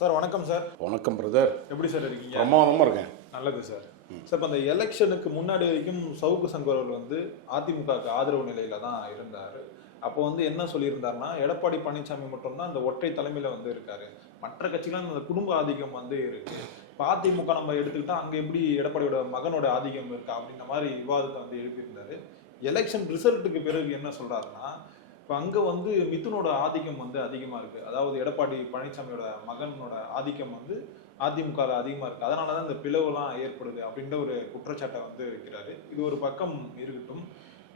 Sir வணக்கம் sir. வணக்கம் brother. எப்படி சார் இருக்கீங்க? பிரமாதமாக இருக்கேன். நல்லது சார். சார் இப்போ அந்த எலெக்ஷனுக்கு முன்னாடி வரைக்கும் சவுக்கு சங்கர் அவர்கள் அதிமுகவுக்கு ஆதரவு நிலையில தான் இருந்தார். அப்போ என்ன சொல்லியிருந்தாருன்னா, எடப்பாடி பழனிசாமி மட்டும்தான் அந்த ஒற்றை தலைமையில இருக்காரு, மற்ற கட்சிகளாம் அந்த குடும்ப ஆதிக்கம் இருக்கு. இப்போ அதிமுக நம்ம எடுத்துக்கிட்டா அங்கே எப்படி எடப்பாடியோட மகனோட ஆதிக்கம் இருக்கா அப்படின்ற மாதிரி விவாதத்தை எழுப்பியிருந்தாரு. எலெக்ஷன் ரிசல்ட்டுக்கு பிறகு என்ன சொல்றாருன்னா, இப்போ அங்கே மிதுனோட ஆதிக்கம் அதிகமாக இருக்குது. அதாவது எடப்பாடி பழனிசாமியோட மகனோட ஆதிக்கம் அதிமுக அதிகமாக இருக்குது. அதனால தான் இந்த பிளவுலாம் ஏற்படுது அப்படின்ற ஒரு குற்றச்சாட்டை வைக்கிறாரு. இது ஒரு பக்கம் இருக்கட்டும்.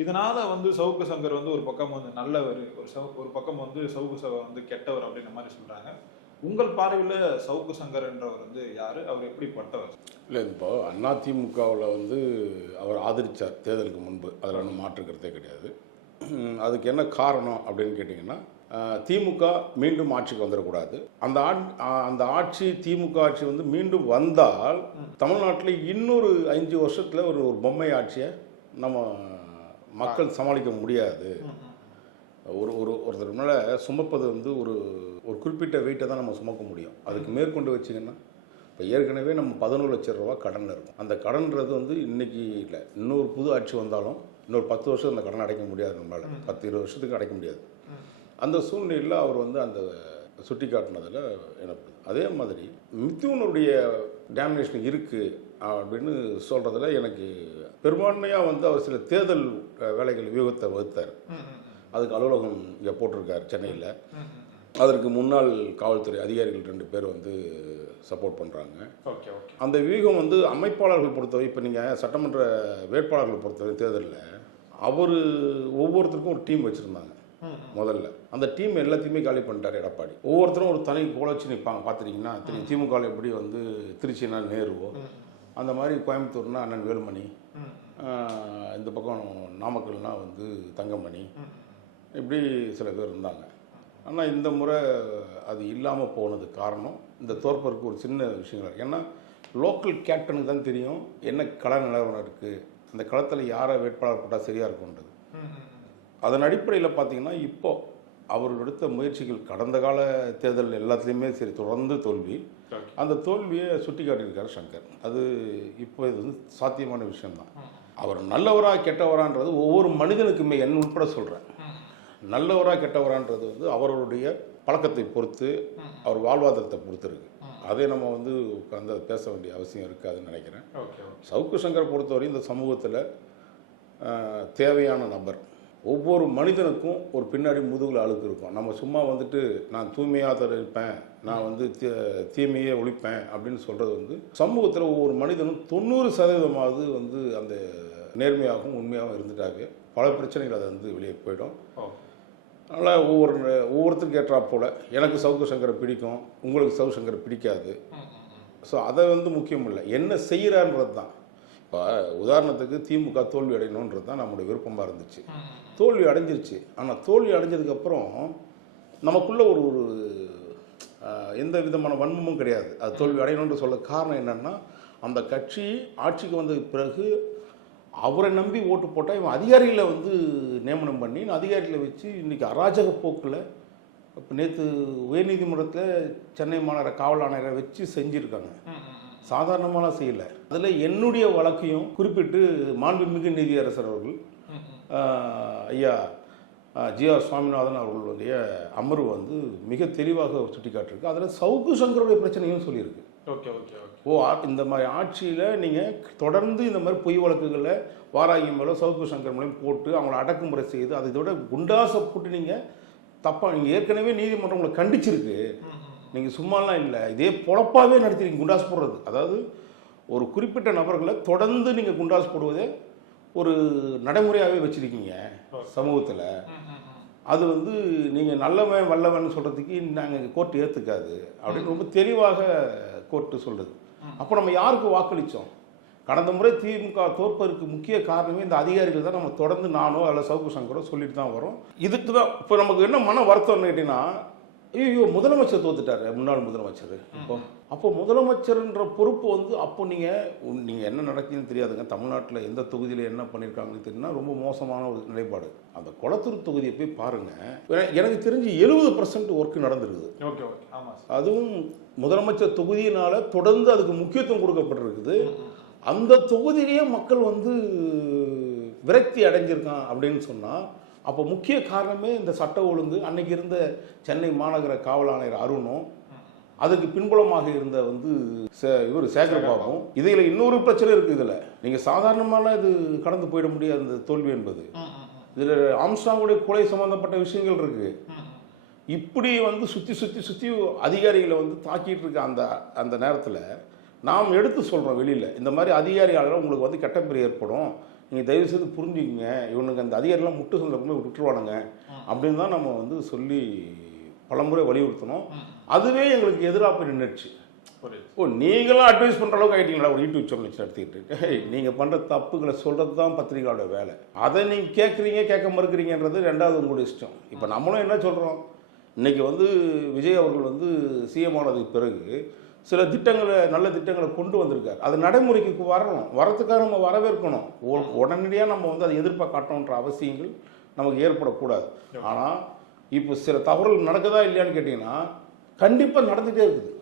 இதனால சவுக்கு சங்கர் ஒரு பக்கம் நல்லவர், ஒரு பக்கம் சவுக்கு சங்கர் கெட்டவர் அப்படின்ற மாதிரி சொல்கிறாங்க. உங்கள் பார்வையில் சவுக்கு சங்கர் என்றவர் யார்? அவர் எப்படிப்பட்டவர்? இல்லை, இப்போ அதிமுகவில் அவர் ஆதரித்தார் தேர்தலுக்கு முன்பு, அதில் ஒன்றும் மாற்றுக்கிறதே கிடையாது. அதுக்கு என்ன காரணம் அப்படின்னு கேட்டிங்கன்னா, திமுக மீண்டும் ஆட்சிக்கு வந்துடக்கூடாது. அந்த ஆட்சி திமுக ஆட்சி மீண்டும் வந்தால் தமிழ்நாட்டில் இன்னொரு 5 வருஷத்தில் ஒரு பொம்மை ஆட்சியை நம்ம மக்கள் சமாளிக்க முடியாது. ஒருத்தர் மேலே சுமப்பது ஒரு குறிப்பிட்ட வெயிட்டை தான் நம்ம சுமக்க முடியும். அதுக்கு மேற்கொண்டு வச்சிங்கன்னா, இப்போ ஏற்கனவே நம்ம 11 லட்சம் ரூபா கடன் இருக்கும். அந்த கடன்றது இன்றைக்கி இல்லை, இன்னொரு புது ஆட்சி வந்தாலும் இன்னொரு 10 வருஷம் அந்த கடன் அடைக்க முடியாது. நம்மளால் 10-20 வருஷத்துக்கு அடைக்க முடியாது. அந்த சூழ்நிலையில் அவர் அந்த சுட்டி காட்டினதில் எனக்கு அதே மாதிரி மிதுனுடைய டேமினேஷன் இருக்குது அப்படின்னு சொல்கிறதுல எனக்கு பெரும்பான்மையாக அவர் சில தேர்தல் வேலைகள் வியூகத்தை வகுத்தார். அதுக்கு அலுவலகம் இங்கே போட்டிருக்கார் சென்னையில். அதற்கு முன்னாள் காவல்துறை அதிகாரிகள் 2 பேர் சப்போர்ட் பண்ணுறாங்க. அந்த வியூகம் அமைப்பாளர்கள் பொறுத்தவரை, இப்போ நீங்கள் சட்டமன்ற வேட்பாளர்கள் பொறுத்தவரை தேர்தலில் அவர் ஒவ்வொருத்தருக்கும் ஒரு டீம் வச்சுருந்தாங்க. முதல்ல அந்த டீம் எல்லாத்தையுமே காலி பண்ணிட்டார் எடப்பாடி. ஒவ்வொருத்தரும் ஒரு தனி கோலச்சு நிற்பாங்க. பார்த்துட்டிங்கன்னா திமுகவில் எப்படி திருச்சினா நேருவோ, அந்த மாதிரி கோயம்புத்தூர்னா அண்ணன் வேலுமணி, இந்த பக்கம் நாமக்கல்னா தங்கமணி, இப்படி சில பேர் இருந்தாங்க. ஆனால் இந்த முறை அது இல்லாமல் போனது காரணம் இந்த தோற்பருக்கு ஒரு சின்ன விஷயங்கள் இருக்குது. ஏன்னா லோக்கல் கேப்டனுக்கு தான் தெரியும் என்ன கள நிலவரம் இருக்குது, அந்த களத்தில் யாரை வேட்பாளர் போட்டால் சரியாக இருக்கும்ன்றது. அதன் அடிப்படையில் பார்த்தீங்கன்னா, இப்போது அவர் எடுத்த முயற்சிகள் கடந்த கால தேர்தல் எல்லாத்துலேயுமே சரி தொடர்ந்து தோல்வி. அந்த தோல்வியை சுட்டி காட்டியிருக்கார் சங்கர். அது இப்போ இது சாத்தியமான விஷயம்தான். அவர் நல்லவரா கெட்டவரான்றது ஒவ்வொரு மனிதனுக்குமே, என் உட்பட சொல்கிறேன், நல்லவராக கெட்டவரான்றது அவர்களுடைய பழக்கத்தை பொறுத்து, அவர் வாழ்வாதாரத்தை பொறுத்து இருக்குது. அதை நம்ம உட்காந்து பேச வேண்டிய அவசியம் இருக்காதுன்னு நினைக்கிறேன். சவுக்கு சங்கரை பொறுத்தவரை இந்த சமூகத்தில் தேவையான நபர். ஒவ்வொரு மனிதனுக்கும் ஒரு பின்னாடி முதுகில் அழுக்கு இருக்கும். நம்ம சும்மா நான் தூய்மையாக இருப்பேன், நான் தீமையே ஒழிப்பேன் அப்படின்னு சொல்கிறது சமூகத்தில் ஒவ்வொரு மனிதனும் 90% அந்த நேர்மையாகவும் உண்மையாகவும் இருந்துட்டாவே பல பிரச்சனைகள் அது வெளியே போயிடும். அதனால் ஒவ்வொருத்தருக்கு ஏற்றா போல் எனக்கு சவுக்கு சங்கரை பிடிக்கும், உங்களுக்கு சவுக்கு சங்கரை பிடிக்காது. ஸோ அதை முக்கியம் இல்லை, என்ன செய்கிறான்றது தான். இப்போ உதாரணத்துக்கு திமுக தோல்வி அடையணுன்றது தான் நம்முடைய விருப்பமாக இருந்துச்சு. தோல்வி அடைஞ்சிருச்சு. ஆனால் தோல்வி அடைஞ்சதுக்கப்புறம் நமக்குள்ளே ஒரு எந்த விதமான வன்மமும் கிடையாது. அது தோல்வி அடையணுன்ற சொல்ல காரணம் என்னென்னா, அந்த கட்சி ஆட்சிக்கு வந்த பிறகு அவரை நம்பி ஓட்டு போட்டால் இவன் அதிகாரிகளை நியமனம் பண்ணி அதிகாரிகளை வச்சு இன்றைக்கி அராஜக போக்கில், இப்போ நேற்று உயர்நீதிமன்றத்தில் சென்னை மாநகர காவல் ஆணையரை வச்சு செஞ்சுருக்காங்க. சாதாரணமாலாம் செய்யலை. அதில் என்னுடைய வழக்கையும் குறிப்பிட்டு மாண்புமிகு நீதியரசர் அவர்கள் ஐயா ஜி.ஆர். சுவாமிநாதன் அவர்களுடைய அமர்வு மிக தெளிவாக சுட்டி காட்டிருக்கு. அதில் சவுக்கு சங்கருடைய பிரச்சனையும் சொல்லியிருக்கு. இந்த மாதிரி ஆட்சியில் நீங்கள் தொடர்ந்து இந்த மாதிரி பொய் வழக்குகளை வாராகி மேலே சவுக்கு சங்கர் மூலம் போட்டு அவங்கள அடக்குமுறை செய்து, அதை இதோட குண்டாசை போட்டு நீங்கள் தப்பாக, நீங்கள் ஏற்கனவே நீதிமன்றம் உங்களை கண்டிச்சிருக்கு. நீங்கள் சும்மாலாம் இல்லை, இதே பொழப்பாகவே நடத்திருக்கீங்க குண்டாஸ் போடுறது. அதாவது ஒரு குறிப்பிட்ட நபர்களை தொடர்ந்து நீங்கள் குண்டாஸ் போடுவதே ஒரு நடைமுறையாகவே வச்சுருக்கீங்க சமூகத்தில். அது நீங்கள் நல்லவன் வல்லவன் சொல்கிறதுக்கு நாங்கள் கோர்ட்டு ஏற்றுக்காது அப்படின்னு ரொம்ப தெளிவாக கோர்ட்டு சொல்லுது. அப்போ நம்ம யாருக்கு வாக்களித்தோம்? கடந்த முறை திமுக தோற்பதற்கு முக்கிய காரணமே இந்த அதிகாரிகள் தான். நம்ம தொடர்ந்து நானோ அல்ல சவுக்கு சங்கரோ சொல்லிட்டு தான் வரோம். இதுக்கு தான் இப்போ நமக்கு என்ன மன வருத்தம்னு கேட்டிங்கன்னா, ஐயோ முதலமைச்சர் தோத்துட்டாரு, முன்னாள் முதலமைச்சர். அப்போ முதலமைச்சர்ன்ற பொறுப்பு அப்போ நீங்கள் என்ன நடக்குதுன்னு தெரியாதுங்க. தமிழ்நாட்டில் எந்த தொகுதியில் என்ன பண்ணியிருக்காங்கன்னு தெரியும்னா ரொம்ப மோசமான ஒரு நிலைப்பாடு. அந்த கொளத்தூர் தொகுதியை போய் பாருங்கள். எனக்கு தெரிஞ்சு 70% ஒர்க்கு நடந்துருக்குது. அதுவும் முதலமைச்சர் தொகுதியினால தொடர்ந்து அதுக்கு முக்கியத்துவம் கொடுக்கப்பட்டிருக்குது. அந்த தொகுதியிலேயே மக்கள் வந்து விரக்தி அடைஞ்சிருக்கான் அப்படின்னு சொன்னால், அப்போ முக்கிய காரணமே இந்த சட்ட ஒழுங்கு. அன்னைக்கு இருந்த சென்னை மாநகர காவல் ஆணையர் அருணும், அதுக்கு பின்புலமாக இருந்த வந்து இவர் சேகர்பாபும். இதில் இன்னொரு பிரச்சனை இருக்குது. இதில் நீங்கள் சாதாரணமான இது கடந்து போயிட முடியாது இந்த தோல்வி என்பது. இதில் ஆம்ஸ்ட்ராங்குடைய கொலை சம்பந்தப்பட்ட விஷயங்கள் இருக்கு. இப்படி வந்து சுற்றி அதிகாரிகளை வந்து தாக்கிட்டு இருக்க அந்த நேரத்தில் நாம் எடுத்து சொல்கிறோம் வெளியில், இந்த மாதிரி அதிகாரிகளால் உங்களுக்கு வந்து கெட்ட பேர் ஏற்படும், நீங்கள் தயவு செய்து புரிஞ்சுக்கிங்க, இவனுக்கு அந்த அதிகாரிலாம் முட்டு சந்தர்ப்பமே விட்டுருவானுங்க அப்படின்னு தான் நம்ம வந்து சொல்லி பலமுறை வலியுறுத்தணும். அதுவே எங்களுக்கு எதிராக போய் நின்றுச்சு. ஓ, நீங்களாம் அட்வைஸ் பண்ணுற அளவுக்கு ஆகிட்டீங்களா ஒரு யூடியூப் சேனல் எடுத்துக்கிட்டு? நீங்கள் பண்ணுற தப்புகளை சொல்கிறது தான் பத்திரிகையோட வேலை. அதை நீங்கள் கேட்க மறுக்கிறீங்கன்றது ரெண்டாவது உங்களுடைய இஷ்டம். இப்போ நம்மளும் என்ன சொல்கிறோம், இன்றைக்கி வந்து விஜய் அவர்கள் வந்து சிஎம் ஆனதுக்கு பிறகு சில திட்டங்களை, நல்ல திட்டங்களை கொண்டு வந்திருக்காரு. அது நடைமுறைக்கு வரத்துக்காக நம்ம வரவேற்கணும். உடனடியாக நம்ம வந்து அதை எதிர்ப்பாக காட்டணுன்ற அவசியங்கள் நமக்கு ஏற்படக்கூடாது. ஆனால் இப்போ சில தவறுகள் நடக்குதா இல்லையான்னு கேட்டிங்கன்னா கண்டிப்பாக நடந்துகிட்டே இருக்குது.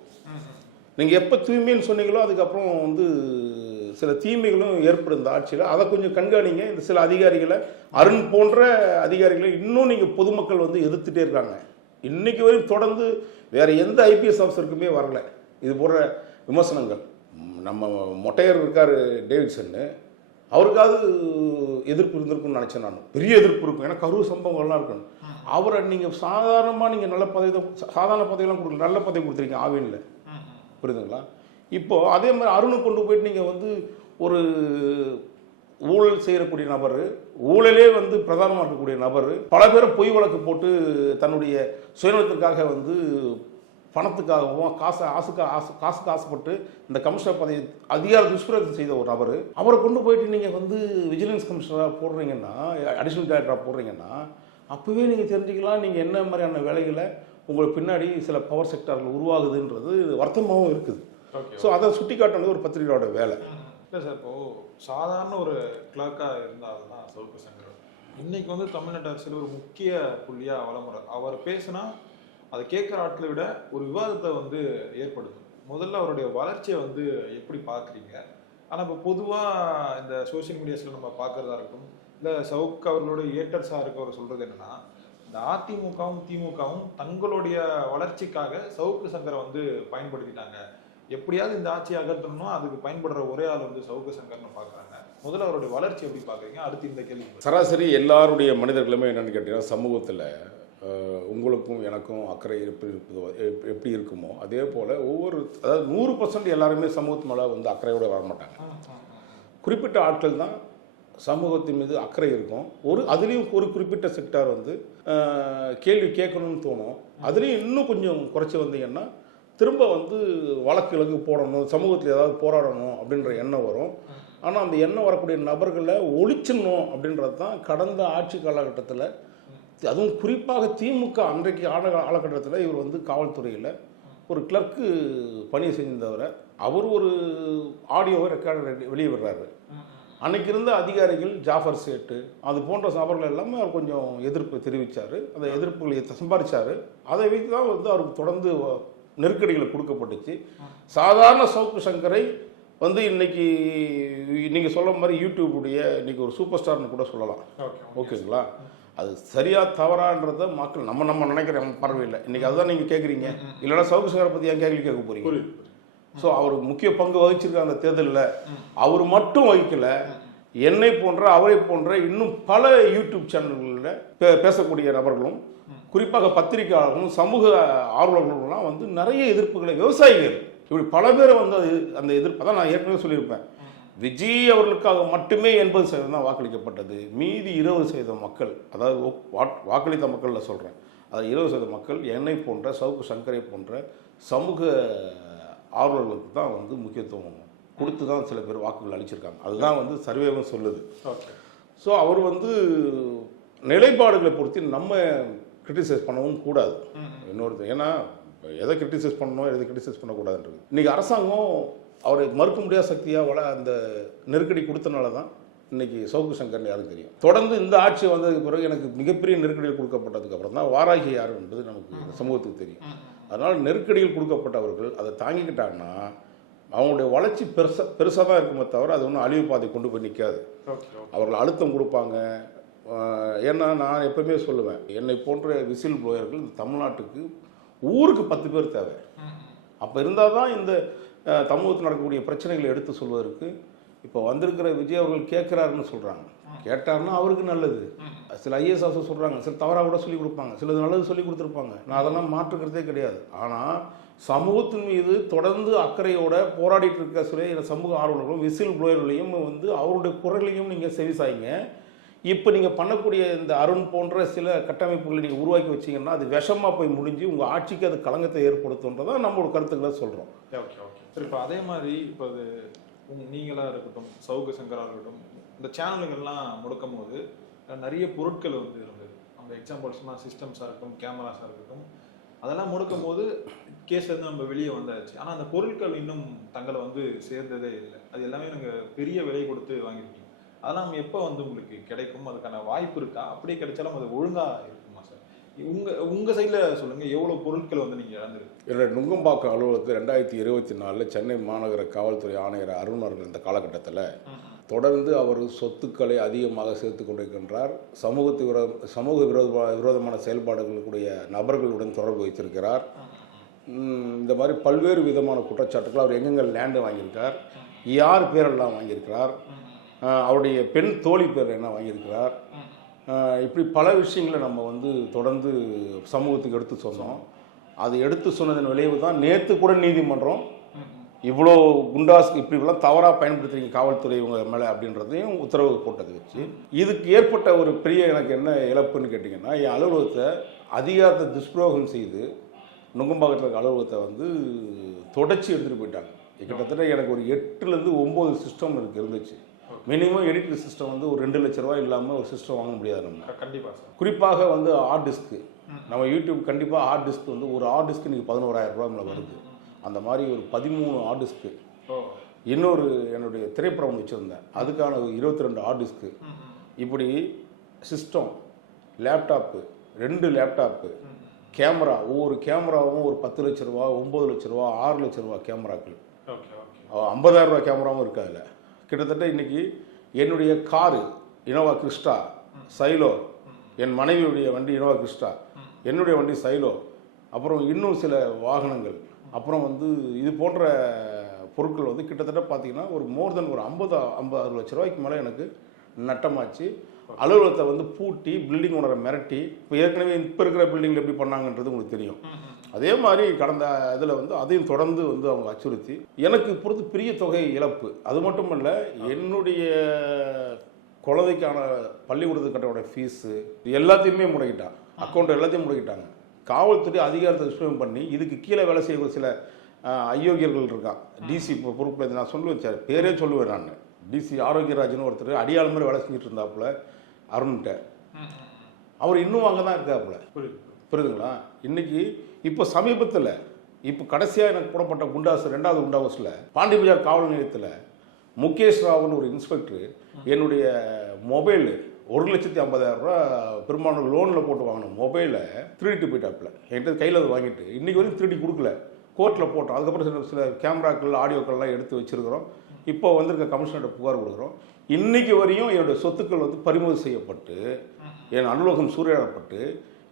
நீங்கள் எப்போ தூய்மைன்னு சொன்னீங்களோ அதுக்கப்புறம் வந்து சில தீமைகளும் ஏற்படும் இந்த ஆட்சியில். அதை கொஞ்சம் கண்காணிங்க. இந்த சில அதிகாரிகளை, அருண் போன்ற அதிகாரிகளை இன்னும் நீங்கள் பொதுமக்கள் வந்து எதிர்த்துட்டே இருக்காங்க. இன்றைக்கி வரைக்கும் தொடர்ந்து வேறு எந்த ஐபிஎஸ் ஆஃபீஸருக்குமே வரலை இது போன்ற விமர்சனங்கள். நம்ம மொட்டையர் இருக்கார் டேவிட்சன்னு, அவருக்காவது எதிர்ப்பு இருந்திருக்குன்னு நினச்சேன் நான். பெரிய எதிர்ப்பு இருக்கும், ஏன்னா கரூர் சம்பவங்கள்லாம் இருக்கணும். அவரை நீங்கள் சாதாரணமாக நீங்கள் நல்ல பதவி தான், சாதாரண பதவியெல்லாம் கொடுக்கல, நல்ல பதவி கொடுத்துருக்கீங்க ஆவினில், புரியுதுங்களா? இப்போது அதே மாதிரி அருணை கொண்டு போயிட்டு நீங்கள் வந்து ஒரு ஊழல் செய்யக்கூடிய நபர், ஊழலே வந்து பிரதானமாக இருக்கக்கூடிய நபர், பல பேரை பொய் வழக்கு போட்டு தன்னுடைய சுயநலத்திற்காக வந்து பணத்துக்காகவும் காசுக்கு ஆசைப்பட்டு இந்த கமிஷனர் பதவி அதிகார துஷ்பிரயோகம் செய்த ஒரு நபர், அவரை கொண்டு போயிட்டு நீங்கள் வந்து விஜிலன்ஸ் கமிஷனராக போடுறீங்கன்னா, அடிஷனல் டைரக்டராக போடுறீங்கன்னா, அப்போவே நீங்கள் தெரிஞ்சுக்கலாம் நீங்கள் என்ன மாதிரியான வேலைகளை உங்களுக்கு பின்னாடி சில பவர் செக்டர்கள் உருவாகுதுன்றது வருத்தமாகவும் இருக்குது. ஸோ அதை சுட்டி காட்டுறது ஒரு பத்திரிகையோட வேலை. இல்லை சார், இப்போது சாதாரண ஒரு கிளர்க்காக இருந்தால் தான் சவுக்கு சங்கர் இன்னைக்கு வந்து தமிழ்நாட்டு அரசியல் ஒரு முக்கிய புள்ளியாக வளமுறை. அவர் பேசினா அதை கேட்குற ஆட்களை விட ஒரு விவாதத்தை வந்து ஏற்படுத்தும். முதல்ல அவருடைய வளர்ச்சியை வந்து எப்படி பார்க்குறீங்க? ஆனால் இப்போ பொதுவாக இந்த சோஷியல் மீடியாஸில் நம்ம பார்க்குறதா இருக்கும், இல்லை சவுக்கு அவர்களுடைய ஏட்டர்ஸாக இருக்கவர் சொல்கிறது என்னென்னா, இந்த அதிமுகவும் திமுகவும் தங்களுடைய வளர்ச்சிக்காக சவுக்கு சங்கரை வந்து பயன்படுத்திட்டாங்க, எப்படியாவது இந்த ஆட்சியை அகற்றணும், அதுக்கு பயன்படுற ஒரே ஆள் வந்து சவுக்கு சங்கர்னு பார்க்குறாங்க. முதல்ல அவருடைய வளர்ச்சி எப்படி பார்க்குறீங்க? அடுத்து இந்த கேள்வி. சராசரி எல்லாருடைய மனிதர்களுமே என்னென்னு கேட்டீங்கன்னா, சமூகத்தில் உங்களுக்கும் எனக்கும் அக்கறை எப்படி இருக்குமோ அதே போல் அதாவது 100% எல்லாருமே சமூகத்து மேலே வந்து அக்கறையோடு வரமாட்டாங்க. குறிப்பிட்ட ஆட்கள் தான் சமூகத்தின் மீது அக்கறை இருக்கும். அதுலேயும் ஒரு குறிப்பிட்ட செக்டார் வந்து கேள்வி கேட்கணும்னு தோணும். அதுலேயும் இன்னும் கொஞ்சம் குறைச்சி வந்தீங்கன்னா திரும்ப வந்து வழக்கு போடணும், சமூகத்தில் ஏதாவது போராடணும் அப்படின்ற எண்ணம் வரும். ஆனால் அந்த எண்ணம் வரக்கூடிய நபர்களை ஒழிச்சிடணும் அப்படின்றது தான் கடந்த ஆட்சி காலகட்டத்தில், அதுவும் குறிப்பாக திமுக அன்றைக்கு காலகட்டத்தில் இவர் வந்து காவல்துறையில் ஒரு கிளர்க்கு பணி செஞ்சவரை அவர் ஒரு ஆடியோவை ரெக்கார்டு வெளியே விடுறாரு. அன்னைக்கு இருந்த அதிகாரிகள் ஜாஃபர் சேட்டு அது போன்ற நபர்கள் எல்லாமே அவர் கொஞ்சம் எதிர்ப்பு தெரிவித்தார். அந்த எதிர்ப்புகளை சம்பாதிச்சார். அதை வைத்து தான் வந்து அவருக்கு தொடர்ந்து நெருக்கடிகள் கொடுக்கப்பட்டுச்சு. சாதாரண சவுக்கு சங்கரை வந்து இன்னைக்கு நீங்கள் சொல்ல மாதிரி யூடியூபுடைய இன்னைக்கு ஒரு சூப்பர் ஸ்டார்னு கூட சொல்லலாம். ஓகேங்களா? அது சரியா தவறான்றத மக்கள் நம்ம நினைக்கிற பரவாயில்லை. இன்னைக்கு அதுதான் நீங்கள் கேட்குறீங்க. இல்லைன்னா சவுக்கு சங்கரை பற்றி ஏன் கேட்க போறீங்க? ஸோ அவர் முக்கிய பங்கு வகிச்சிருக்க அந்த தேர்தலில் அவர் மட்டும் வகிக்கல, என்னை போன்ற அவரை போன்ற இன்னும் பல யூடியூப் சேனல்களில் பேசக்கூடிய நபர்களும் குறிப்பாக பத்திரிகையாளர்களும் சமூக ஆர்வலர்களும் வந்து நிறைய எதிர்ப்புகளை, விவசாயிகள் இப்படி பல பேரை வந்து அந்த எதிர்ப்பு தான் நான் ஏற்கனவே சொல்லியிருப்பேன். விஜய் அவர்களுக்காக மட்டுமே 80% தான் வாக்களிக்கப்பட்டது. மீதி 20% மக்கள், அதாவது வாக்களித்த மக்களில் சொல்கிறேன், அதாவது 20% மக்கள் என்னை போன்ற சவுக்கு சங்கரை போன்ற சமூக ஆர்வலர்களுக்கு தான் வந்து முக்கியத்துவம் கொடுத்து தான் சில பேர் வாக்குகள் அளிச்சிருக்காங்க. அதுதான் வந்து சர்வேவும் சொல்லுது. ஸோ அவர் வந்து நிலைப்பாடுகளை பொறுத்து நம்ம கிரிட்டிசைஸ் பண்ணவும் கூடாது. ஏன்னா எதை கிரிட்டிசைஸ் பண்ணணும், எதை கிரிட்டிசைஸ் பண்ணக்கூடாதுன்றது இன்றைக்கி அரசாங்கம் அவரை மறுக்க முடியாத சக்தியாக அந்த நெருக்கடி கொடுத்தனால தான் இன்றைக்கி சவுக்கு சங்கர்னு யாரும் தெரியும். தொடர்ந்து இந்த ஆட்சி வந்ததுக்கு பிறகு எனக்கு மிகப்பெரிய நெருக்கடிகள் கொடுக்கப்பட்டதுக்கு அப்புறம் தான் வாராகி யார் என்பது நமக்கு சமூகத்துக்கு தெரியும். அதனால் நெருக்கடிகள் கொடுக்கப்பட்டவர்கள் அதை தாங்கிக்கிட்டாங்கன்னா அவங்களுடைய வளர்ச்சி பெருசாக தான் இருக்குமே தவிர அது ஒன்றும் அழிவு பாதை கொண்டு போய் நிற்காது. அவர்கள் அழுத்தம் கொடுப்பாங்க. ஏன்னா நான் எப்பவுமே சொல்லுவேன், என்னை போன்ற விசில் ப்ளோயர்கள் இந்த தமிழ்நாட்டுக்கு ஊருக்கு 10 பேர் தேவை. அப்போ இருந்தால் தான் இந்த சமூகத்தில் நடக்கக்கூடிய பிரச்சனைகளை எடுத்து சொல்வதற்கு. இப்போ வந்திருக்கிற விஜய் அவர்கள் கேட்குறாருன்னு சொல்கிறாங்க. கேட்டாருன்னா அவருக்கு நல்லது. சில ஐஏஎஸ் ஆஃபீஸர் சொல்கிறாங்க, சில தவறாக கூட சொல்லிக் கொடுப்பாங்க, சிலது நல்லது சொல்லி கொடுத்துருப்பாங்க. நான் அதெல்லாம் மாற்றுக்கிறதே கிடையாது. ஆனால் சமூகத்தின் மீது தொடர்ந்து அக்கறையோட போராடிட்டு இருக்க சில சமூக ஆர்வலர்களும் விசில் ப்ளோயர்களையும் அவருடைய குரலையும் நீங்கள் செவிசாய்ங்க. இப்போ நீங்கள் பண்ணக்கூடிய இந்த அருண் போன்ற சில கட்டமைப்புகளை நீங்கள் உருவாக்கி வச்சிங்கன்னா அது விஷமாக போய் முடிஞ்சு உங்கள் ஆட்சிக்கு அது களங்கத்தை ஏற்படுத்துன்றதான் நம்மளோட கருத்துக்களை சொல்கிறோம். ஓகே சரி. இப்போ அதே மாதிரி இப்போ அது நீங்களாக இருக்கட்டும், சவுக்கு சங்கராக இருக்கட்டும், இந்த சேனல்கள்லாம் முடக்கும் போது நிறைய பொருட்கள் இருந்தது. அவங்க எக்ஸாம்பிள்ஸ்னால் சிஸ்டம்ஸாக இருக்கட்டும், கேமராஸாக இருக்கட்டும், அதெல்லாம் முடக்கும் போது கேஸ்லேருந்து நம்ம வெளியே வந்தாச்சு. ஆனால் அந்த பொருட்கள் இன்னும் தங்களை சேர்ந்ததே இல்லை. அது எல்லாமே நாங்கள் பெரிய விலை கொடுத்து வாங்கியிருக்கீங்க. அதெல்லாம் நம்ம எப்போ உங்களுக்கு கிடைக்கும்? அதுக்கான வாய்ப்பு இருக்கா? அப்படியே கிடைச்சாலும் அது ஒழுங்காக இருக்குமா சார்? உங்கள் சைடில் சொல்லுங்கள், எவ்வளோ பொருட்கள் நீங்கள் இழந்துருக்கு? என்னோட நுங்கம்பாக்கம் அலுவலகத்தில் 2024 சென்னை மாநகர காவல்துறை ஆணையர் அருண் அவர்கள் இந்த காலகட்டத்தில் தொடர்ந்து அவர் சொத்துக்களை அதிகமாக சேர்த்து கொண்டிருக்கின்றார். சமூக விரோதமான செயல்பாடுகளுடைய நபர்களுடன் தொடர்பு வைத்திருக்கிறார். இந்த மாதிரி பல்வேறு விதமான குற்றச்சாட்டுகள். அவர் எங்கெங்கே லேண்டு வாங்கியிருக்கார், யார் பேரெல்லாம் வாங்கியிருக்கிறார், அவருடைய பெண் தோழி பேர் என்ன வாங்கியிருக்கிறார், இப்படி பல விஷயங்களை நம்ம தொடர்ந்து சமூகத்துக்கு எடுத்து சொன்னோம். அது எடுத்து சொன்னதன் விளைவு தான் நேற்று கூட நீதிமன்றம் இவ்வளோ குண்டாஸ்க்கு இப்படிலாம் தவறாக பயன்படுத்துறீங்க காவல்துறை இவங்க மேலே அப்படின்றதையும் உத்தரவு போட்டது வச்சு. இதுக்கு ஏற்பட்ட ஒரு பெரிய எனக்கு என்ன இழப்புன்னு கேட்டிங்கன்னா, என் அலுவலகத்தை அதிகாரத்தை துஷ்பிரயோகம் செய்து நுங்கம்பாக்கத்தில் இருக்க அலுவலகத்தை தொடச்சி எடுத்துகிட்டு போயிட்டாங்க. கிட்டத்தட்ட எனக்கு ஒரு 8லேருந்து 9 சிஸ்டம் இருந்துச்சு. மினிமம் எடிட்டர் சிஸ்டம் ஒரு 2 லட்ச ரூபாய் இல்லாமல் ஒரு சிஸ்டம் வாங்க முடியாது நம்ம. கண்டிப்பாக சார். குறிப்பாக ஹார்ட் டிஸ்க்கு, நம்ம யூடியூப் கண்டிப்பாக ஹார்ட் டிஸ்க் ஒரு ஹார்ட் டிஸ்க்கு இன்றைக்கி 11,000 ரூபாய் மேலே வருது. அந்த மாதிரி ஒரு 13 ஹார்ட் டிஸ்க்கு, இன்னொரு என்னுடைய திரைப்படம் வச்சுருந்தேன் அதுக்கான 22 ஹார்ட் டிஸ்க்கு, இப்படி சிஸ்டம், லேப்டாப்பு, 2 லேப்டாப்பு, கேமரா, ஒவ்வொரு கேமராவும் ஒரு 10 லட்ச ரூபா, 9 லட்ச ரூபா, 6 லட்ச ரூபா கேமராக்கள், 50,000 ரூபா கேமராவும் இருக்குது அதில். கிட்டத்தட்ட இன்றைக்கி என்னுடைய காரு இனோவா கிறிஸ்டா சைலோ, என் மனைவியுடைய வண்டி இனோவா கிறிஸ்டா, என்னுடைய வண்டி சைலோ, அப்புறம் இன்னும் சில வாகனங்கள், அப்புறம் இது போன்ற பொருட்கள் கிட்டத்தட்ட பார்த்தீங்கன்னா ஒரு மோர் தென் ஒரு 50-60 லட்ச ரூபாய்க்கு மேலே எனக்கு நட்டமாச்சு. அலுவலகத்தை பூட்டி பில்டிங் ஓனரை மிரட்டி, இப்போ ஏற்கனவே இப்போ இருக்கிற பில்டிங்கில் எப்படி பண்ணாங்கன்றது உங்களுக்கு தெரியும். அதே மாதிரி கடந்த இதில் அதையும் தொடர்ந்து அவங்க அச்சுறுத்தி எனக்கு பொறுத்து பெரிய தொகை இழப்பு. அது மட்டும் இல்லை, என்னுடைய குழந்தைக்கான பள்ளிக்கூடத்துக்கு கட்டோட ஃபீஸு எல்லாத்தையுமே முடக்கிட்டான். அக்கௌண்ட் எல்லாத்தையும் முடக்கிட்டாங்க. காவல்துறை அதிகாரத்தை துஷ்பிரயோகம் பண்ணி இதுக்கு கீழே வேலை செய்யக்கூடிய சில அயோக்கியர்கள் இருக்கான். டிசி பொறுப்பில் நான் சொல்லுவேன் சார், பேரே சொல்லுவேன் நான். டிசி ஆரோக்கியராஜன் ஒருத்தர் அடியாள் மாதிரி வேலை செஞ்சுட்டு இருந்தாப்புல அருண்கிட்ட. அவர் இன்னும் அங்கே தான் இருக்காப்புல. புரியுதுங்களா? இன்னைக்கு இப்போ சமீபத்தில் இப்போ கடைசியாக எனக்கு போடப்பட்ட குண்டாஸ் 2வது குண்டாஸில் பாண்டி பஜார் காவல் நிலையத்தில் முகேஷ் ராவ்னு ஒரு இன்ஸ்பெக்டர் என்னுடைய மொபைல் 1,50,000 ரூபா பெரும்பாலும் லோனில் போட்டு வாங்கின மொபைலை திருடிட்டு போயிட்டாப்புல. என்கிட்ட கையில் அதை வாங்கிட்டு இன்றைக்கி வரைக்கும் திருடி கொடுக்கல, கோர்ட்டில் போட்டோம். அதுக்கப்புறம் சில கேமராக்கள் ஆடியோக்கள்லாம் எடுத்து வச்சுருக்கிறோம். இப்போ வந்திருக்க கமிஷனர்கிட்ட புகார் கொடுக்குறோம். இன்றைக்கி வரையும் என்னுடைய சொத்துக்கள் பறிமுதல் செய்யப்பட்டு என் அலுவலகம் சூறையாடப்பட்டு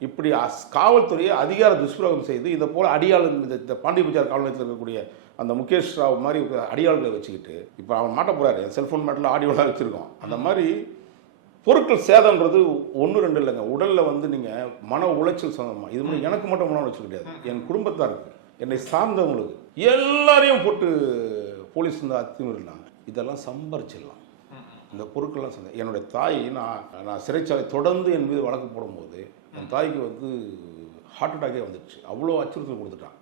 இப்படி காவல்துறையை அதிகார துஷ்பிரயோகம் செய்து இதை போல் அடியாள் இந்த பாண்டி பஜார் காவல் நிலையத்தில் இருக்கக்கூடிய அந்த முகேஷ் ராவ் மாதிரி அடியாள்களை வச்சுக்கிட்டு இப்போ அவன் மாட்ட போகிறாரு. என் செல்ஃபோன் மேட்டில் ஆடியோலாம் வச்சுருக்கோம். அந்த மாதிரி பொருட்கள் சேதம்ன்றது 1-2 இல்லைங்க. உடலில் நீங்கள் மன உளைச்சல் சொந்தமாக இது மாதிரி எனக்கு மட்டும் மன உளைச்சல் கிடையாது, என் குடும்பத்தாருக்கு, என்னை சார்ந்தவங்களுக்கு எல்லாரையும் போட்டு போலீஸ் அத்துமீறினாங்க. இதெல்லாம் சம்பரிச்சிடலாம். இந்த பொருட்கள்லாம் சேர்ந்து என்னுடைய தாய் நான் சிறைச்சாலை தொடர்ந்து என் மீது வழக்கு போடும்போது என் தாய்க்கு ஹார்ட் அட்டாக்கே வந்துடுச்சு. அவ்வளோ அச்சுறுத்தல் கொடுத்துட்டான்.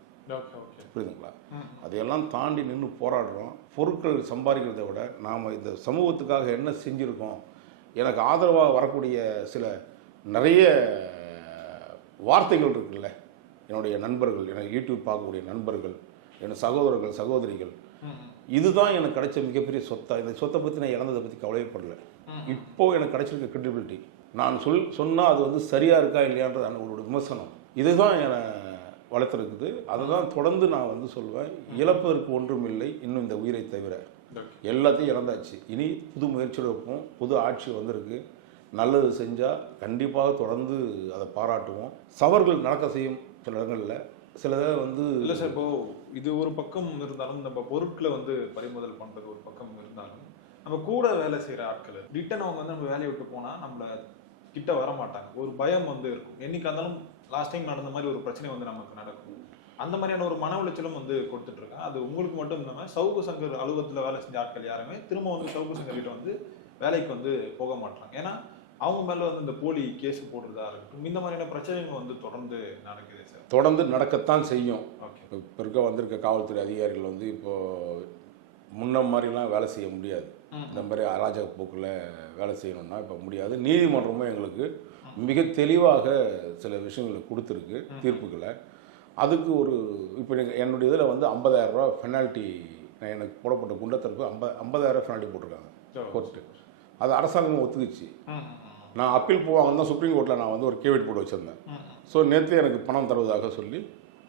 புரியுதுங்களா? அதையெல்லாம் தாண்டி நின்று போராடுறோம். பொருட்கள் சம்பாதிக்கிறத விட நாம் இந்த சமூகத்துக்காக என்ன செஞ்சுருக்கோம், எனக்கு ஆதரவாக வரக்கூடிய சில நிறைய வார்த்தைகள் இருக்குல்ல, என்னுடைய நண்பர்கள், எனக்கு யூடியூப் பார்க்கக்கூடிய நண்பர்கள், என் சகோதரர்கள் சகோதரிகள், இதுதான் எனக்கு கிடைச்ச மிகப்பெரிய சொத்தா. இந்த சொத்தை பற்றி நான் இழந்ததை பற்றி கவலைப்படலை. இப்போது எனக்கு கிடைச்சிருக்க கிரெடிபிலிட்டி, நான் சொன்னால் அது சரியாக இருக்கா இல்லையான்றது ஒரு விமர்சனம், இதுதான் வளர்த்துருக்குது. அதை தான் தொடர்ந்து நான் வந்து சொல்லுவேன், இழப்பதற்கு ஒன்றும் இல்லை இன்னும் இந்த உயிரை தவிர. எல்லாத்தையும் இழந்தாச்சு. இனி புது முயற்சியோடு வைப்போம். புது ஆட்சி வந்திருக்கு. நல்லது செஞ்சால் கண்டிப்பாக தொடர்ந்து அதை பாராட்டுவோம். சவர்கள் நடக்க செய்யும் சில இடங்களில் சிலதை வந்து இல்லை சார். இப்போ இது ஒரு பக்கம் இருந்தாலும் நம்ம பொருட்களை வந்து பறிமுதல் பண்ணுறது ஒரு பக்கம் இருந்தாலும் நம்ம கூட வேலை செய்கிற ஆட்கள் ரிட்டன் அவங்க வந்து நம்ம வேலையை விட்டு போனால் நம்மளை கிட்ட வர மாட்டாங்க. ஒரு பயம் வந்து இருக்கும். என்னைக்கு இருந்தாலும் லாஸ்ட் டைம் நடந்த மாதிரி ஒரு பிரச்சனை வந்து நமக்கு நடக்கும். அந்த மாதிரியான ஒரு மன உளைச்சலும் வந்து கொடுத்துட்டு இருக்காங்க. அது உங்களுக்கு மட்டும் இல்லாமல் சவுக்கு சங்கர் அலுவலகத்தில் வேலை செஞ்ச ஆட்கள் யாருமே திரும்ப வந்து சவுக்கு சங்கர் கிட்ட வந்து வேலைக்கு வந்து போக மாட்டாங்க. ஏன்னா அவங்க மேலே வந்து இந்த போலி கேஸ் போடுறதா இருக்கட்டும், இந்த மாதிரியான பிரச்சனைகள் வந்து தொடர்ந்து நடக்குது சார். தொடர்ந்து நடக்கத்தான் செய்யும். ஓகே. இப்போ வந்திருக்க காவல்துறை அதிகாரிகள் வந்து இப்போது முன்ன மாதிரிலாம் வேலை செய்ய முடியாது. இந்த மாதிரி அராஜக போக்கில் வேலை செய்யணும்னா இப்போ முடியாது. நீதிமன்றமும் எங்களுக்கு மிக தெளிவாக சில விஷயங்களை கொடுத்துருக்கு, தீர்ப்புகளை. அதுக்கு ஒரு இப்போ என்னுடைய இதில் வந்து 50,000 ரூபா பெனால்ட்டி, எனக்கு போடப்பட்ட குண்டத்திற்கு 50,000 பெனால்ட்டி போட்டிருக்காங்க கோர்ட்டு. அது அரசாங்கமும் ஒத்துக்குச்சு. நான் அப்பீல் போவாங்க தான் சுப்ரீம் கோர்ட்டில் நான் வந்து ஒரு கேவிட் போட்டு வச்சுருந்தேன். ஸோ நேற்று எனக்கு பணம் தருவதாக சொல்லி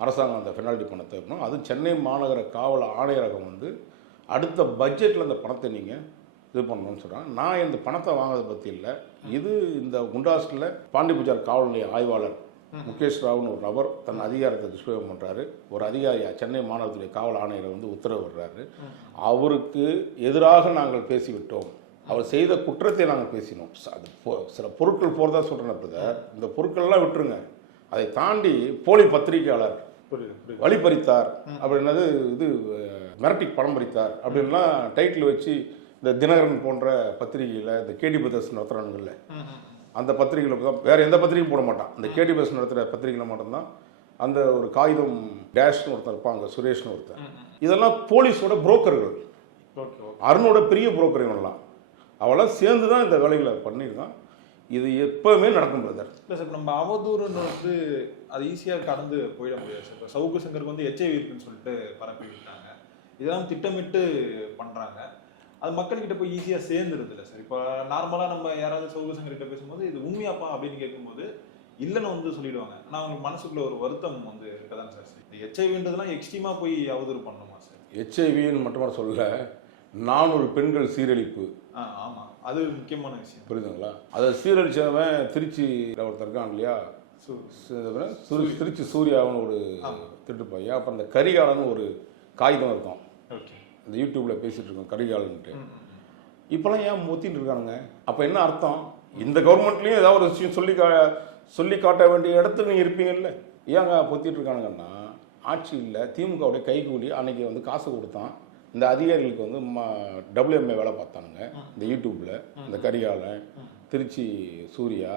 அரசாங்கம் அந்த பெனால்ட்டி பணத்தை தரணும். அது சென்னை மாநகர காவல் ஆணையரகம் வந்து அடுத்த பட்ஜெட்டில் அந்த பணத்தை நீங்கள் இது பண்ணணும்னு சொல்கிறாங்க. நான் இந்த பணத்தை வாங்குறதை பற்றி இல்லை. இது இந்த குண்டாஸ்டில் பாண்டிபஜார் காவல் நிலைய ஆய்வாளர் முகேஷ் ராவ்னு ஒரு நபர் தன் அதிகாரத்தை துஷ்பிரயோகம் பண்ணுறாரு. ஒரு அதிகாரி சின்னை மாநகரத்துடைய காவல் ஆணையரை வந்து உத்தரவு விடுறாரு. அவருக்கு எதிராக நாங்கள் பேசிவிட்டோம். அவர் செய்த குற்றத்தை நாங்கள் பேசினோம். அது சில பொருட்கள் போகிறதா சொல்கிறேன் பிரதர். இந்த பொருட்கள்லாம் விட்டுருங்க. அதை தாண்டி போலி பத்திரிகையாளர் வழிபறித்தார் அப்படின்னது, இது மிரட்டிக் படம் பறித்தார் அப்படின்லாம் டைட்டில் வச்சு இந்த தினகரன் போன்ற பத்திரிகையில் இந்த கேடி பிரதர்ஸ் நடத்துகிறாங்கல்ல, அந்த பத்திரிகையில் தான் வேறு எந்த பத்திரிகையும் போட மாட்டான். அந்த கேடி பிரதர்ஸ் நடத்துகிற பத்திரிகையில் மட்டும்தான் அந்த ஒரு காகிதம் டேஷ்னு ஒருத்தர் இருப்பாங்க, சுரேஷ்னு ஒருத்தர். இதெல்லாம் போலீஸோட புரோக்கர்கள், அருணோட பெரிய புரோக்கர் இவங்கெல்லாம். அவெல்லாம் சேர்ந்து தான் இந்த வேலைகளை பண்ணியிருக்கான். இது எப்பவுமே நடக்கும் பிரதர். இல்லை சார், நம்ம அவதூறுன்னு வந்து அது ஈஸியாக கடந்து போயிட முடியாது சார். இப்போ சவுக்கு சங்கருக்கு வந்து HIV இருக்குன்னு சொல்லிட்டு பரப்பி விட்டாங்க. இதெல்லாம் திட்டமிட்டு பண்ணுறாங்க. அது மக்கள்கிட்ட போய் ஈஸியாக சேர்ந்துருது இல்லை சார். இப்போ நார்மலாக நம்ம யாராவது சவுக்கு சங்கர்கிட்ட பேசும்போது இது உண்மையாப்பா அப்படின்னு கேட்கும்போது இல்லைன்னு வந்து சொல்லிடுவாங்க. ஆனால் அவங்க மனசுக்குள்ள ஒரு வருத்தம் வந்து இருக்கதான் சார். இந்த HIV எக்ஸ்ட்ரீமாக போய் அவதூறு பண்ணணுமா சார்? HIV மட்டும் சொல்லல, 400 பெண்கள் சீரழிப்பு. ஆமாம், அது முக்கியமான விஷயம். புரியுதுங்களா? அதை சீரழிச்சவன் திருச்சி ஒருத்தர் இருக்கான் இல்லையா, திருச்சி சூர்யாவுன்னு ஒரு திருட்டு பையன். அப்புறம் இந்த கரிகாலன்னு ஒரு காகிதம் இருக்கும், இந்த யூடியூப்பில் பேசிகிட்டு இருக்கோம் கரிகாலன்ட்டு. இப்போலாம் ஏன் மூத்தின்னு இருக்கானுங்க? அப்போ என்ன அர்த்தம்? இந்த கவர்மெண்ட்லேயும் ஏதாவது ஒரு விஷயம் சொல்லி காட்ட வேண்டிய இடத்துல நீங்கள் இருப்பீங்கல்ல, ஏங்க பொத்திட்டு இருக்கானுங்கன்னா ஆட்சி இல்லை, திமுகவுடைய கைகூலி. அன்னைக்கு வந்து காசு கொடுத்தான் இந்த அதிகாரிகளுக்கு வந்து WMA வேலை பார்த்தானுங்க இந்த யூடியூப்பில். இந்த கரிகாலன், திருச்சி சூர்யா,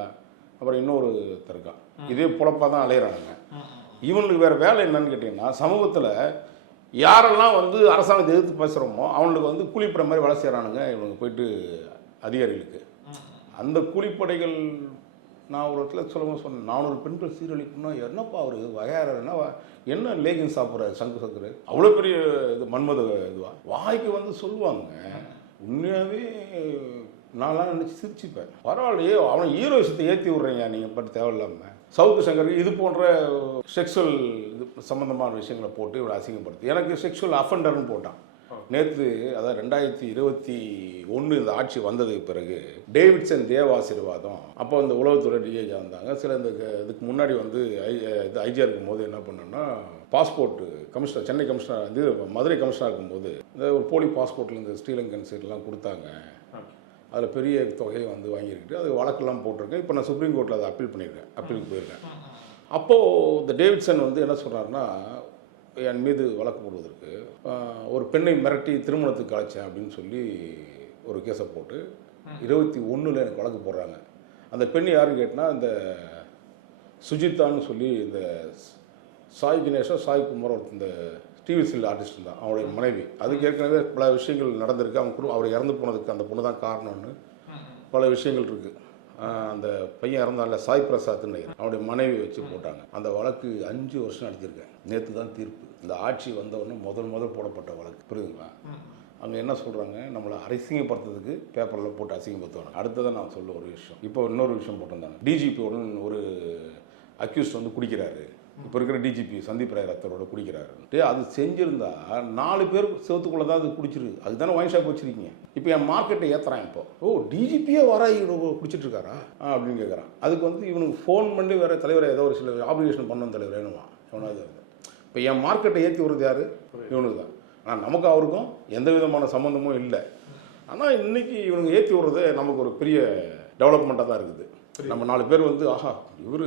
அப்புறம் இன்னொரு தருக்கான். இதே பொழப்பாக தான் அலையிறானுங்க. இவனுக்கு வேறு வேலை என்னன்னு கேட்டிங்கன்னா, சமூகத்தில் யாரெல்லாம் வந்து அரசாங்கத்தை எதிர்த்து பேசுகிறோமோ அவனுக்கு வந்து கூலிப்படை மாதிரி வேலை செய்கிறானுங்க இவனுக்கு போயிட்டு அதிகாரிகளுக்கு. அந்த கூலிப்படைகள் நான் ஒரு இடத்துல சொன்னேன், 400 பெண்கள் சீரழிப்புன்னா என்னப்பா அவர் வகையாரன்னா என்ன லேகின் சாப்பிட்றாரு சங்கு சங்கரு, அவ்வளோ பெரிய இது மன்மத இதுவா வாய்க்கு வந்து சொல்லுவாங்க. உண்மையாகவே நான்லாம் நினச்சி சிரிச்சுப்பேன். பரவாயில்லையே, அவனை ஹீரோ விஷயத்தை ஏற்றி விட்றீங்க நீங்கள் பட்டு தேவையில்லாமல். சவுக்கு சங்கருக்கு இது போன்ற செக்ஷுவல் இது சம்மந்தமான விஷயங்களை போட்டு இவ்வளோ அசிங்கப்படுத்து. எனக்கு செக்ஷுவல் அஃபண்டர்னு போட்டான் நேற்று. அதாவது 2021 இந்த ஆட்சி வந்ததுக்கு பிறகு டேவிட்சன் தேவ ஆசீர்வாதம், அப்போ இந்த உளவுத்துறை டிஏஜா வந்தாங்க. சில இந்த இதுக்கு முன்னாடி வந்து இது ஐஜிஆர் இருக்கும்போது என்ன பண்ணோன்னா, பாஸ்போர்ட்டு கமிஷனர், சென்னை கமிஷனர் இது மதுரை கமிஷனர் இருக்கும்போது இந்த ஒரு போலி பாஸ்போர்ட்டில் இந்த ஸ்ரீலங்கன் சைட்லாம் கொடுத்தாங்க. அதில் பெரிய தொகையை வந்து வாங்கியிருக்கிட்டு அது வழக்கெல்லாம் போட்டிருக்கேன். இப்போ நான் சுப்ரீம் கோர்ட்டில் அதை அப்பீல் பண்ணியிருக்கேன், அப்பீலுக்கு போயிருக்கேன். அப்போது இந்த டேவிட்சன் வந்து என்ன சொல்கிறாருன்னா, என் மீது வழக்கு போடுவதற்கு ஒரு பெண்ணை மிரட்டி திருமணத்துக்கு அழைச்சேன் அப்படின்னு சொல்லி ஒரு கேஸை போட்டு 21 எனக்கு வழக்கு போடுறாங்க. அந்த பெண் யாருன்னு கேட்டால் இந்த சுஜிதான்னு சொல்லி இந்த சாய் கணேஷா சாய் குமார் இந்த டிவி சீரியல் ஆர்டிஸ்ட் தான், அவருடைய மனைவி. அதுக்கு ஏற்கனவே பல விஷயங்கள் நடந்திருக்கு. அவங்க அவர் இறந்து போனதுக்கு அந்த பொண்ணு தான் காரணம்னு பல விஷயங்கள் இருக்குது. அந்த பையன் இறந்தால சாய் பிரசாத்னு அவருடைய மனைவி வச்சு போட்டாங்க. அந்த வழக்கு 5 வருஷம் நடத்தியிருக்கேன். நேற்று தான் தீர்ப்பு. இந்த ஆட்சி வந்தவொடனே முதல் போடப்பட்ட வழக்கு. புரியுதுங்களா? அங்கே என்ன சொல்கிறாங்க, நம்மளை அசிங்கப்படுத்துறதுக்கு பேப்பரில் போட்டு அசிங்கப்படுத்துவாங்க. அடுத்ததான் நான் சொல்ல ஒரு விஷயம், இப்போ இன்னொரு விஷயம் போட்டிருந்தாங்க. டிஜிபியோட ஒரு அக்யூஸ்ட் வந்து குடிக்கிறாரு, இப்போ இருக்கிற டிஜிபி சந்தீப் ராய் ரத்தரோட குடிக்கிறாரு. அது செஞ்சிருந்தா 4 பேர் செவத்துக்குள்ளே தான் அது குடிச்சிருக்கு. அதுக்கு தானே ஒயின் ஷாப் வச்சிருக்கீங்க. இப்போ என் மார்க்கெட்டை ஏற்றுறான். இப்போ டிஜிபியே வர இவங்க குடிச்சிட்டு இருக்காரா அப்படின்னு கேட்குறான். அதுக்கு வந்து இவனுக்கு ஃபோன் பண்ணி வேற தலைவரை ஏதோ ஒரு சில ஆப்ளிகேஷன் பண்ணணும் தலைவர் வேணுமா எவனாவது. இப்போ என் மார்க்கெட்டை ஏற்றி விடுறது யார்? இவனுக்கு தான். ஆனால் நமக்கு அவருக்கும் எந்த விதமான சம்மந்தமும் இல்லை. ஆனால் இன்னைக்கு இவனுங்க ஏற்றி விடுறது நமக்கு ஒரு பெரிய டெவலப்மெண்ட்டாக தான் இருக்குது. நம்ம 4 பேர் வந்து ஆஹா இவர்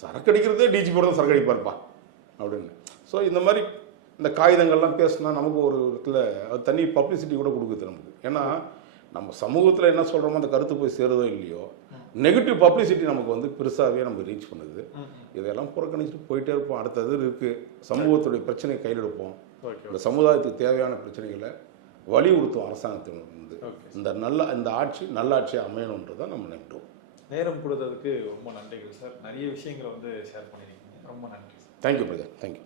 சரக்கு அடிக்கிறதே டிஜிபியோட தான் சரக்கு அடிப்பார்ப்பா அப்படின்னு. ஸோ இந்த மாதிரி இந்த காகிதங்கள்லாம் பேசினா நமக்கு ஒரு இடத்துல அது தனி பப்ளிசிட்டி கூட கொடுக்குது நமக்கு. ஏன்னா நம்ம சமூகத்தில் என்ன சொல்கிறோமோ அந்த கருத்து போய் சேருதோ இல்லையோ, நெகட்டிவ் பப்ளிசிட்டி நமக்கு வந்து பெருசாகவே நமக்கு ரீச் பண்ணுது. இதெல்லாம் புறக்கணிச்சுட்டு போயிட்டே இருப்போம். அடுத்தது இருக்குது சமூகத்துடைய பிரச்சனையை கையில் எடுப்போம். இந்த சமுதாயத்துக்கு தேவையான பிரச்சனைகளை வலியுறுத்தும் அரசாங்கத்தின் வந்து இந்த ஆட்சி நல்ல ஆட்சியாக அமையணுன்றதை நம்ம நினைக்கிறோம். நேரம் கொடுத்ததுக்கு ரொம்ப நன்றிகள் சார். நிறைய விஷயங்களை வந்து ஷேர் பண்ணியிருக்கீங்க. ரொம்ப நன்றி சார். Thank you brother. தேங்க்யூ.